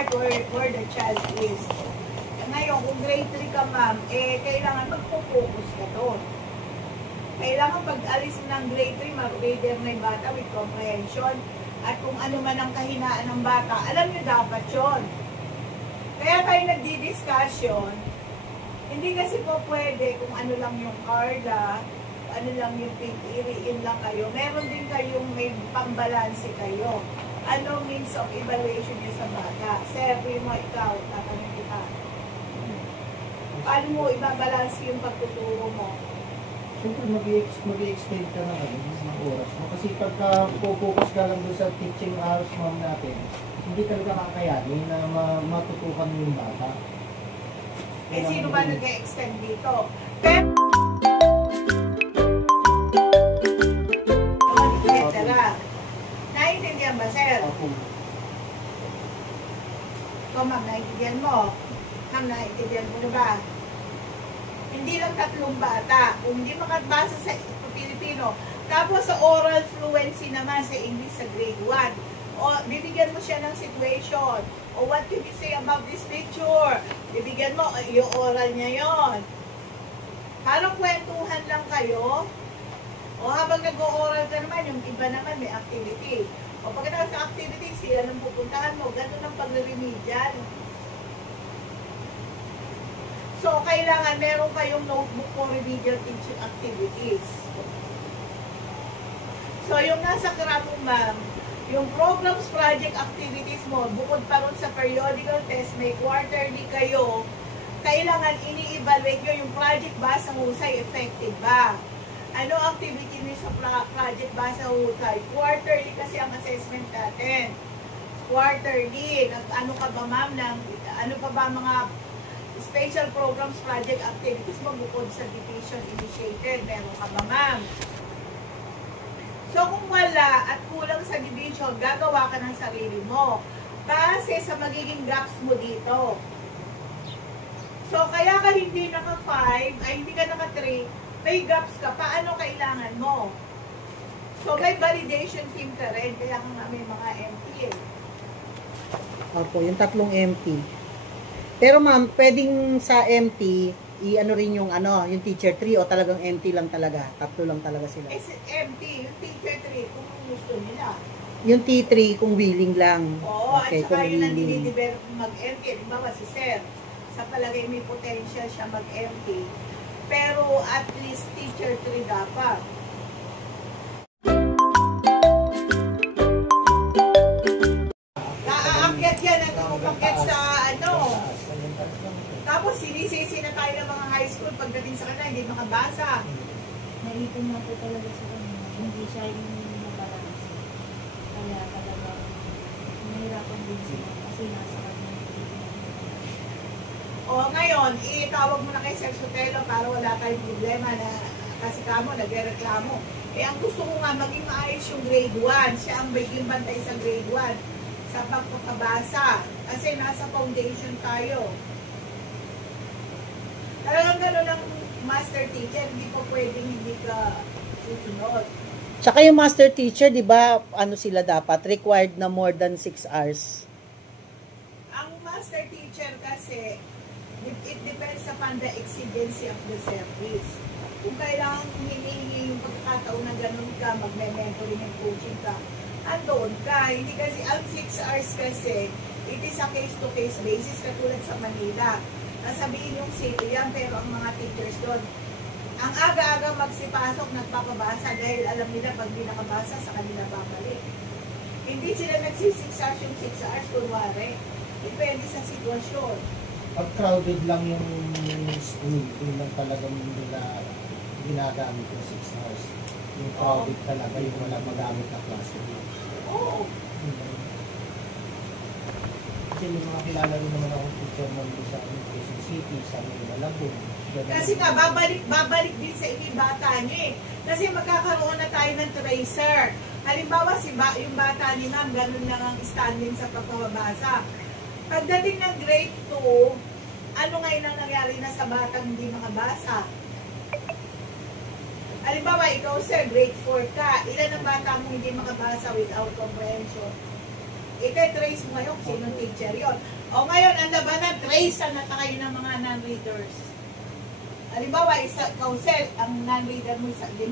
start where the child is. Ngayon, kung grade 3 ka ma'am, kailangan magpo-focus ka doon. Kailangan pag-alis ng grade 3, mag-reader na yung bata with comprehension at kung ano man ang kahinaan ng bata, alam nyo dapat yun. Kaya tayo nagdi-discussion, hindi kasi po pwede kung ano lang yung Carla, ano lang yung iriin lang kayo. Meron din kayong may pang-balanse kayo. Ano means of evaluation niya sa bata? Sir, mo ikaw, tatanong kita. Paano mo ibabalanse yung pagtuturo mo? Siyempre, mag-i-explain ka na ng oras mo. Kasi pagka focus ka lang doon sa teaching hours ma'am natin, hindi talaga kakayanin na matutukan mo yung bata. Sino ba nag-extend dito? Pero, naiintindihan ba, sir? Ikaw, ma'am, naiintindihan mo? Ma'am, naiintindihan mo na ba? Hindi lang 3 bata. Kung hindi makabasa sa Pilipino, tapos sa oral fluency naman sa English sa grade 1, o bibigyan mo siya ng situation, o what can you say about this picture? Bibigyan mo, yung oral niya yon. Parang kwentuhan lang kayo, o habang nag-o-oral ka naman, yung iba naman may activity. O pagkatapos ng activity, sila nang pupuntahan mo, ganun ang pag-remedial. So, kailangan meron kayong notebook for remedial teaching activities. So, yung nasa karamo, ma'am, yung programs, project activities mo, bukod pa ron sa periodical test, may quarterly kayo, kailangan ini-evaluate nyo yung project ba sa husay, effective ba? Ano activity nyo sa project ba sa husay? Quarterly kasi ang assessment natin. Quarterly, ano ka ba ma'am, ano pa ba mga special programs, project activities mo bukod sa division initiated, meron ka ba ma'am? So kung wala at kulang sa division, gagawa ka ng sarili mo base sa magiging gaps mo dito. So kaya ka hindi naka 5, ay hindi ka naka 3, may gaps ka, paano kailangan mo? So may validation team ka rin, kaya nga may mga MT eh. Opo, yung 3 MT. Pero ma'am, pwedeng sa MT, i-ano rin yung yung teacher 3 o talagang MT lang talaga? 3 lang talaga sila? MT, yung teacher 3, kung gusto nila. Yung T3 kung willing lang. Oo, okay, at saka yun ang dinidevelop mag-MT. Diba si Sir, sa palagay may potential siya mag-MT. Pero at least teacher 3 dapat. Naaakyat yan at umakyat sa Tapos sinisisi na tayo ng mga high school pagdating sa kanila, hindi makabasa. Naipon na po talaga sa kanila. Hindi siya yung mabalance. Kaya talaga nahirapan din sila kasi nasa kanila. O ngayon, itawag mo na kay Sir Sotelo para wala tayong problema na kasi kamo, nagre-reklamo. Ang gusto ko nga, maging maayos yung grade 1. Siya ang maging bantay sa grade 1 sa pagpapabasa. Kasi nasa foundation tayo. Talagang gano'n ang master teacher, hindi po pwedeng hindi ka susunod. Tsaka yung master teacher, di ba, sila dapat? Required na more than 6 hours. Ang master teacher kasi, it depends upon the exigency of the service. Kung kailangan hinihingi yung pagkakataon na gano'n ka, magme-mentoring and coaching ka, andoon ka. Hindi kasi, ang 6 hours kasi, it is a case-to-case basis, katulad sa Manila. Nasabihin yung city yan, pero ang mga teachers doon, ang aga-aga magsipasok, nagpapabasa dahil alam nila pag di nakabasa, sa kanila babalik. Hindi sila nagsi-6 hours yung 6 hours, kunwari. Depende sa sitwasyon. Pag crowded lang yung school, yun lang talagang nila ginagamit yung 6 hours. Yung crowded talaga, yung wala magamit na classroom. Oo. Kasi may mga kilala rin naman akong teacher mo sa Quezon City, sa Malabon. Kasi nga, babalik din sa ibibata niya eh. Kasi magkakaroon na tayo ng tracer. Halimbawa, yung bata ni ma'am, ganun lang ang standing sa pagpapabasa. Pagdating ng grade 2, ano ngayon ang nangyari na sa batang hindi makabasa? Halimbawa, ikaw sir, grade 4 ka. Ilan ang bata mo hindi makabasa without comprehension? ite-trace mo ngayon kung sinong teacher yon. O ngayon, ang labanan, trace na kayo ng mga non-readers. Halimbawa, ikaw, Sel, ang non-reader mo sa 5.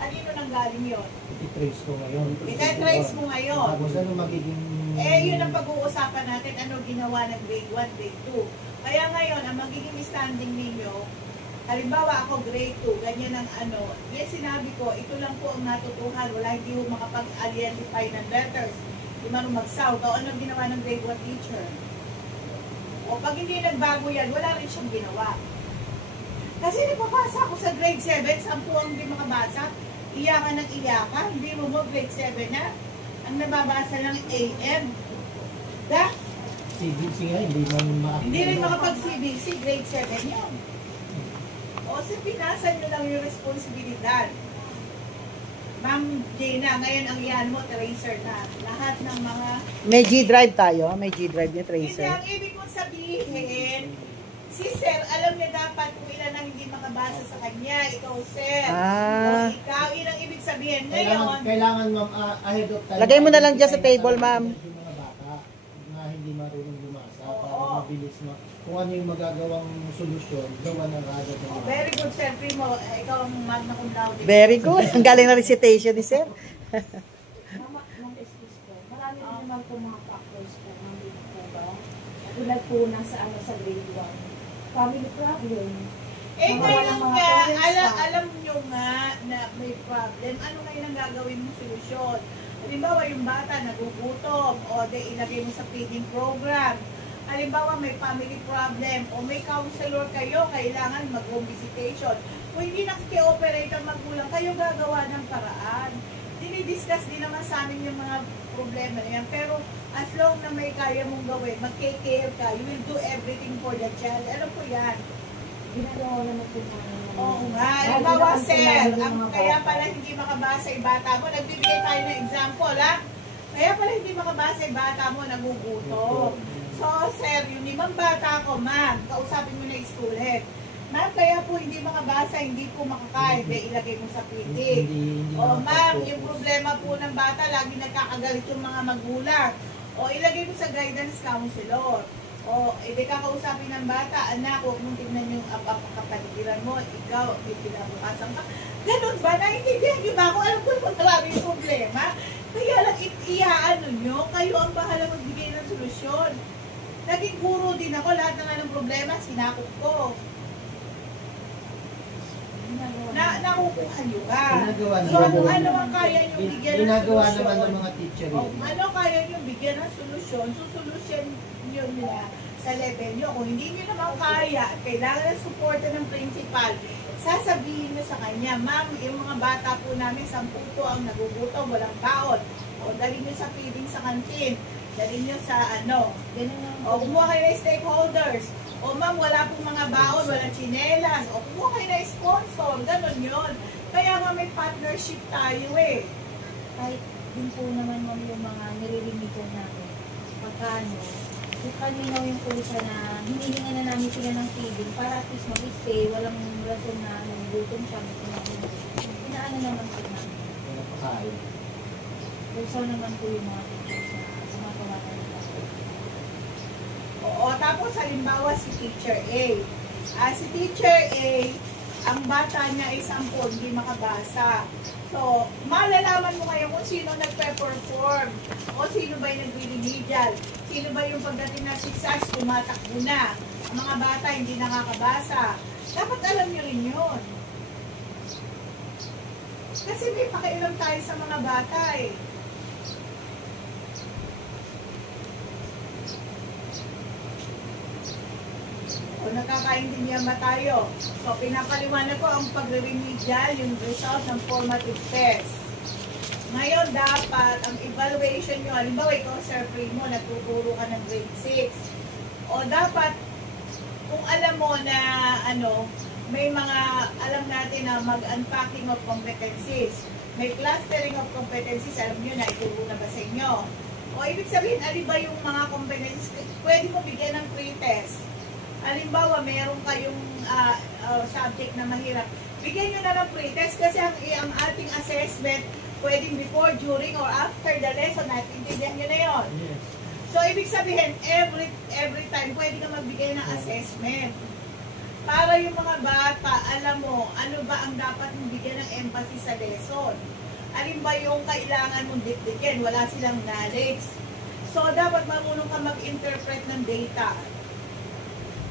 Kanino nang galing yon? I-trace ko ngayon. Ite-trace mo ngayon. Tapos ano magiging... Yun ang pag-uusapan natin, ano ginawa ng grade 1, grade 2. Kaya ngayon, ang magiging standing ninyo, halimbawa ako grade 2, ganyan ang ano, yan sinabi ko, ito lang po ang natutuhan, wala hindi mo makapag-identify ng letters, hindi man mag-sound, o anong ginawa ng grade 1 teacher. O pag hindi nagbago yan, wala rin siyang ginawa. Kasi nagpapasa ako sa grade 7, 10 ang hindi makabasa, iyakan ng iyakan, hindi mo grade 7 na, ang nababasa lang AM. Da? CBC nga, hindi man Hindi rin makapag-CBC, grade 7 yun. O sa pinasan nyo lang yung responsibilidad. Ma'am Gina, ngayon ang iyan mo, tracer na. Lahat ng mga... May G-Drive tayo, may G-Drive yung Hindi, tracer. ang ibig kong sabihin, si Sir, alam niya dapat kung ilan ang hindi makabasa sa kanya. Ikaw, Sir. O ikaw, yun ang ibig sabihin. Ngayon, Kailangan ma'am, ahead of time. Lagay mo na lang dyan sa table, ma'am. Yung mga bata na hindi marunong bumasa Oo. para mabilis kung ano yung magagawang solusyon, gawa ng agad ng mga. very good, Sir Primo. Ikaw ang magna cum laude. Very good. Ang galing na recitation ni Sir. Mama, excuse ko. Marami rin naman po mga factors po. Nandito po ba? Tulad po nasa sa grade 1. Family problem. Ngayon Mga nga, parents pa. alam nyo nga na may problem. Ano ngayon ang gagawin mong solusyon? Halimbawa, yung bata nagugutom o ilagay mo sa feeding program. Halimbawa, may family problem o may counselor kayo, kailangan mag-home visitation. Kung hindi nakiki-operate ang magulang, kayo gagawa ng paraan. Dinidiscuss din naman sa amin yung mga problema na yan. Pero as long na may kaya mong gawin, mag-care ka, you will do everything for the child. Alam ko yan. Ginagawa naman po namin. Oo nga. Halimbawa, Sir, kaya pala hindi makabasa yung bata mo. Nagbibigay tayo ng example, ha? Kaya pala hindi makabasa yung bata mo, nagugutom. So, Sir, yung 5 bata ko, ma'am, kausapin mo na yung student. Ma'am, kaya po hindi makabasa, hindi po makakain, ilagay mo sa pitik. O, ma'am, yung problema po ng bata, lagi nagkakagalit yung mga magulang. O, ilagay mo sa guidance counselor. O, hindi kakausapin ng bata, anak, huwag mong tignan yung kapaligiran mo, ikaw, may pinabukasan ka. Ganun ba? Naintindihan niyo ba ako? Alam ko naman marami yung problema. Kaya lang, iyaano nyo, kayo ang bahala magbigay ng solusyon. Naging guro din ako, lahat na nga ng problema, sinakop ko. Nakukuha nyo ka. Ginagawa So, naman. kung ano ang kaya nyo bigyan ng Ginagawa solusyon. naman ng mga teacher O, yun. ano kaya nyo bigyan ng solusyon, susolusyon nyo nila sa level nyo. Kung hindi nyo naman kaya, kailangan ng suporta ng principal, sasabihin nyo sa kanya, ma'am, yung mga bata po namin, 10 po ang nagugutom, walang baon. O, dalhin nyo sa feeding sa kantin. Dalhin nyo sa ano. O, kumuha kayo ng stakeholders. O, ma'am, wala pong mga baon, walang tsinelas. O, kumuha kayo ng sponsor. Ganon yun. Kaya nga may partnership tayo eh. Kahit din po naman ma'am yung mga niririnig ko namin. Pagkano, yung kanina yung pulisa na hinihinga na namin sila ng feeding para at least mag-stay, walang rason na gutom siya. Inaano naman po namin. Napakain. Pusaw naman po yung mga teachers na gumagawa na nila. Oo, tapos halimbawa si Teacher A. Si Teacher A, ang bata niya ay 10, hindi makabasa. So, malalaman mo ngayon kung sino nagpe-perform o sino ba yung nagre-remedial. Sino ba yung pagdating na 6 hours, tumatakbo na. Ang mga bata hindi nakakabasa. Dapat alam nyo rin yun. Kasi may pakialam tayo sa mga bata eh. O nakakaintindihan ba tayo? So, pinapaliwanag ko ang pagre-remedial, yung result ng formative test. Ngayon, dapat, ang evaluation nyo, halimbawa ikaw, Sir Primo, natuturo ka ng grade 6. O dapat, kung alam mo na, may mga, alam natin na mag-unpacking of competencies. May clustering of competencies, alam nyo na, ituro na ba sa inyo? O ibig sabihin, alin ba yung mga competencies? Pwede mo bigyan ng pre-test. Halimbawa, meron kayong subject na mahirap. Bigyan nyo na ng pre-test kasi ang ating assessment, Pwedeng before, during, or after the lesson. Naintindihan nyo na yun. Yes. So, ibig sabihin, every time, pwede ka magbigay ng assessment. Para yung mga bata, alam mo, ano ba ang dapat mong bigyan ng emphasis sa lesson. Alin ba yung kailangan mong dikdikin? Wala silang knowledge. So, dapat marunong ka mag-interpret ng data.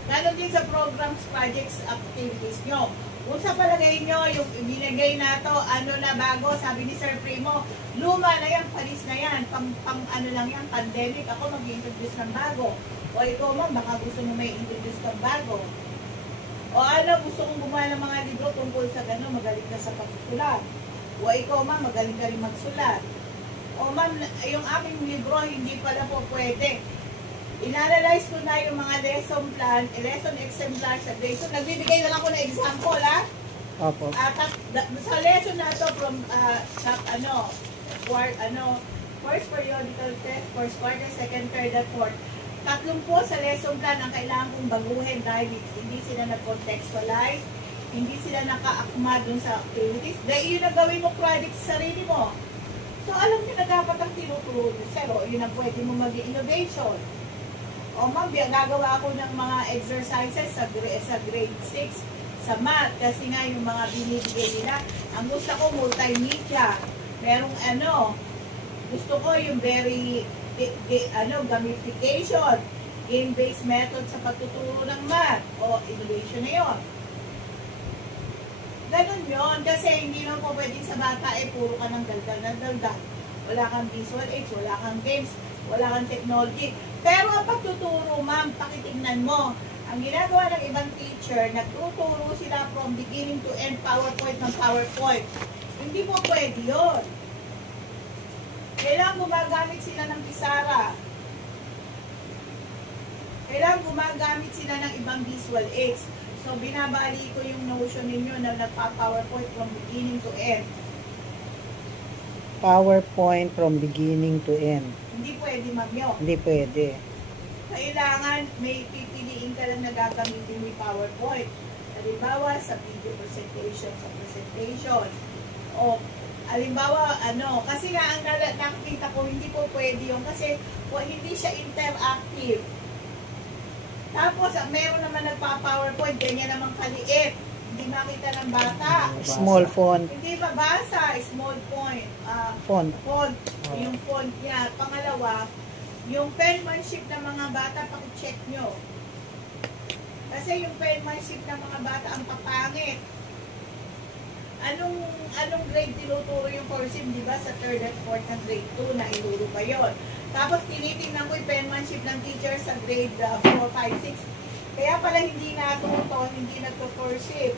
Lalo din sa programs, projects, activities nyo. Kung sa palagay nyo, yung ibinigay na to, ano na bago, sabi ni Sir Primo, luma na yan, palis na yan, pang ano lang yan, pandemic, ako mag-introduce ng bago. O ikaw man, baka gusto mo may introduce ng bago. O ano, gusto kong gumawa ng mga libro tungkol sa gano'n, magaling ka sa pagsusulat. O ikaw man, magaling ka rin magsulat. O man, yung aking libro, hindi pala po pwede. Inanalyze ko na yung mga lesson plan, lesson exemplar sa grade. So, nagbibigay lang ako ng example, ha? Opo. Sa lesson na to from, first periodical test, first quarter, second, third, and fourth. Tatlong po sa lesson plan ang kailangan kong baguhin dahil hindi sila nag-contextualize, hindi sila naka-akma dun sa activities. Dahil yun ang gawin mo project sa sarili mo. So, alam nyo na dapat ang tinuturo nyo. Pero, yun ang pwede mo mag-innovation. O ma'am, gagawa ako ng mga exercises sa grade 6 sa math kasi nga yung mga binibigay nila. Ang gusto ko multimedia. Merong gusto ko yung very gamification, game-based method sa pagtuturo ng math o innovation na yun. Ganun yun kasi hindi naman po pwedeng sa bata puro ka ng daldal. Wala kang visual aids, wala kang games, wala kang technology. Pero ang pagtuturo, ma'am, pakitignan mo. Ang ginagawa ng ibang teacher, nagtuturo sila from beginning to end, PowerPoint ng PowerPoint. Hindi po pwede yun. Kailangan gumagamit sila ng Pisara. Kailangan gumagamit sila ng ibang visual aids. So, binabali ko yung notion ninyo na nagpa-PowerPoint from beginning to end. PowerPoint from beginning to end. Hindi pwede, ma'am, yun. Hindi pwede. Kailangan may pipiliin ka lang na gagamitin may PowerPoint. Halimbawa, sa video presentation, O, halimbawa, kasi nga ang nakikita ko, hindi po pwede yun kasi hindi siya interactive. Tapos, meron naman nagpa-PowerPoint, ganyan naman kaliit. Hindi makita ng bata. Small font. Hindi mabasa, small Font. Font. Yung font niya. Pangalawa, yung penmanship ng mga bata, paki-check nyo. Kasi yung penmanship ng mga bata ang papangit. Anong grade tinuturo yung cursive, di ba? Sa 3rd at 4th ng grade 2 na iluro pa yun. Tapos tinitingnan ko yung penmanship ng teacher sa grade 4, 5, 6. Kaya pala hindi natuto, hindi nagko-cursive.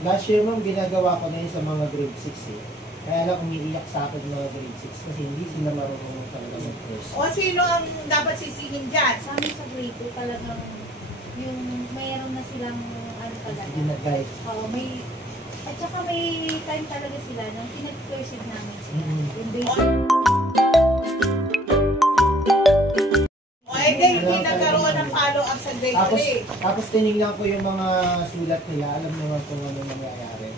Last year, ma'am, ginagawa ko na yun sa mga grade 6 eh. Kaya lang umiiyak sa akin mga grade 6 kasi hindi sila marunong talaga mag-cursive. O sino ang dapat sisingin dyan? Sa amin sa grade 2 talagang yung mayroon na silang talaga. Ginag-guide. Oo, at saka may time talaga sila nang pinag-cursive namin sila. Yung basic. O hindi nagkaroon ng follow-up sa grade 3. Tapos tinignan ko yung mga sulat nila, alam naman kung ano nangyayari.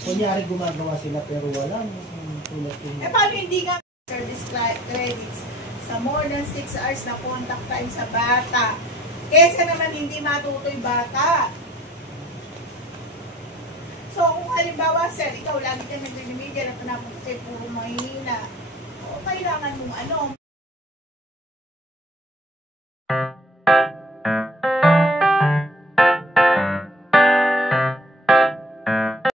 Kunyari gumagawa sila pero wala yung sulat nila. Paano hindi nga service credits sa more than 6 hours na contact time sa bata? Kesa naman hindi matuto yung bata. So, kung halimbawa, sir, ikaw lagi ka nag-remedial at napunta sa'yo puro mahihina, o kailangan mong